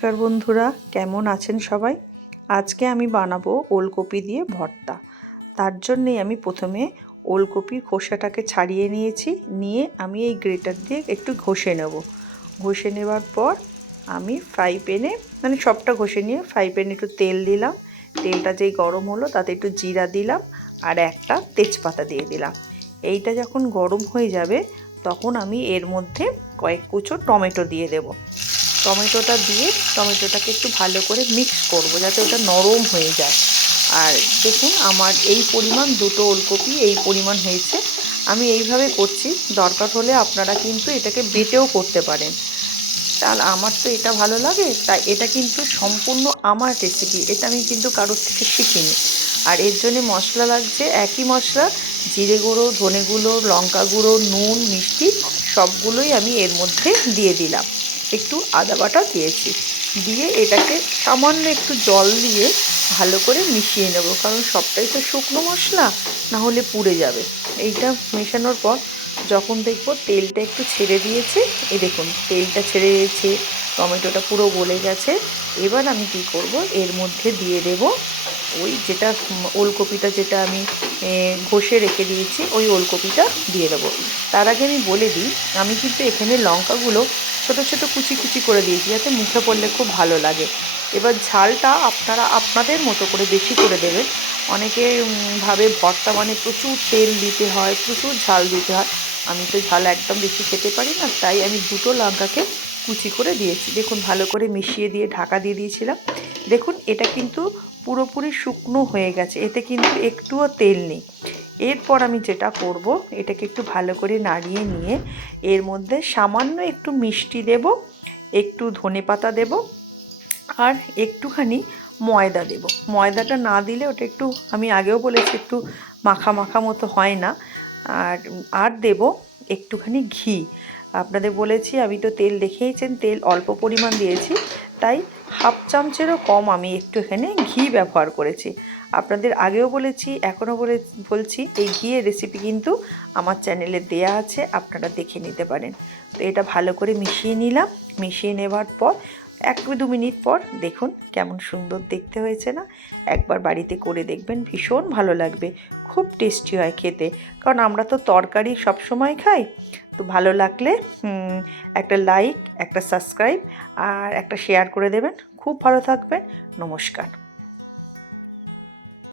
নমস্কার বন্ধুরা, কেমন আছেন সবাই? আজকে আমি বানাবো ওলকপি দিয়ে ভর্তা। তার জন্যে আমি প্রথমে ওলকপির খোসাটাকে ছাড়িয়ে নিয়েছি। নিয়ে আমি এই গ্রেটার দিয়ে একটু ঘষে নেব। ঘষে নেবার পর আমি ফ্রাই প্যানে মানে সবটা ঘষে নিয়ে ফ্রাই প্যানে একটু তেল দিলাম। তেলটা যেই গরম হলো তাতে একটু জিরা দিলাম আর একটা তেজপাতা দিয়ে দিলাম। এইটা যখন গরম হয়ে যাবে তখন আমি এর মধ্যে কয়েক কুচো টমেটো দিয়ে দেবো। টমেটোটা দিয়ে টমেটোটাকে একটু ভালো করে মিক্স করব, যাতে ওটা নরম হয়ে যায়। আর দেখুন, আমার এই পরিমাণ দুটো ওলকপি এই পরিমাণ হয়েছে। আমি এইভাবে করছি, দরকার হলে আপনারা কিন্তু এটাকে বেটেও করতে পারেন। তাহলে আমার তো এটা ভালো লাগে, তাই এটা কিন্তু সম্পূর্ণ আমার রেসিপি এটা আমি কিন্তু কারোর থেকে শিখিনি। আর এর জন্য মশলা লাগছে, একই মশলা, জিরে গুঁড়ো, ধনে গুঁড়ো, লঙ্কা গুঁড়ো, নুন, মিষ্টি, সবগুলোই আমি এর মধ্যে দিয়ে দিলাম। একটু আদা বাটা দিয়েছি। দিয়ে এটাকে সামান্য একটু জল দিয়ে ভালো করে মিশিয়ে নেব। কারণ সবটাই তো শুকনো মশলা না হলে পুড়ে যাবে। এইটা মেশানোর পর যখন দেখব তেলটা একটু ছেড়ে দিয়েছে, এ দেখুন তেলটা ছেড়ে দিয়েছে টমেটোটা পুরো গলে গেছে। এবার আমি কি করব, এর মধ্যে দিয়ে দেব ওই যেটা ওলকপিটা যেটা আমি ঘষে রেখে দিয়েছি, ওই ওলকপিটা দিয়ে দেবো। তার আগে আমি বলে দিই, আমি কিন্তু এখানে লঙ্কাগুলো ছোট ছোট কুচি কুচি করে দিয়েছি, যাতে মুখে পড়লে খুব ভালো লাগে। এবার ঝালটা আপনারা, আপনাদের মতো করে বেশি করে দেবেন। অনেকে ভাবে ভর্তা মানে প্রচুর তেল দিতে হয়, প্রচুর ঝাল দিতে হয়। আমি তো ঝাল একদম বেশি খেতে পারি না, তাই আমি দুটো লঙ্কাকে কুচি করে দিয়েছি। দেখুন, ভালো করে মিশিয়ে দিয়ে ঢাকা দিয়ে দিয়েছিলাম। দেখুন, এটা কিন্তু পুরোপুরি শুকনো হয়ে গেছে। এতে কিন্তু একটুও তেল নেই। এরপর আমি যেটা করব, এটাকে একটু ভালো করে নাড়িয়ে নিয়ে এর মধ্যে সামান্য একটু মিষ্টি দেব, একটু ধনে পাতা দেব আর একটুখানি ময়দা দেব। ময়দাটা না দিলে ওটা একটু, আমি আগেও বলেছি একটু মাখা মাখা মতো হয় না। আর আর দেব একটুখানি ঘি। আপনাদের বলেছি, আমি তো তেল দেখেইছেন তেল অল্প পরিমাণ দিয়েছি, তাই হাফ চামচেরও কম আমি একটু এখানে ঘি ব্যবহার করেছি। আপনাদের আগেও বলেছি, এখনও বলে, বলছি, এই ঘিয়ের রেসিপি কিন্তু আমার চ্যানেলে দেয়া আছে, আপনারা দেখে নিতে পারেন। তো এটা ভালো করে মিশিয়ে নিলাম, মিশিয়ে নেবার পর, এক দু মিনিট পর দেখুন কেমন সুন্দর দেখতে হয়েছে না? একবার বাড়িতে করে দেখবেন, ভীষণ ভালো লাগবে, খুব টেস্টি হয় খেতে। কারণ আমরা তো তরকারি সবসময় খাই তো ভালো লাগলে একটা লাইক একটা সাবস্ক্রাইব আর একটা শেয়ার করে দেবেন। খুব ভালো থাকবেন। নমস্কার।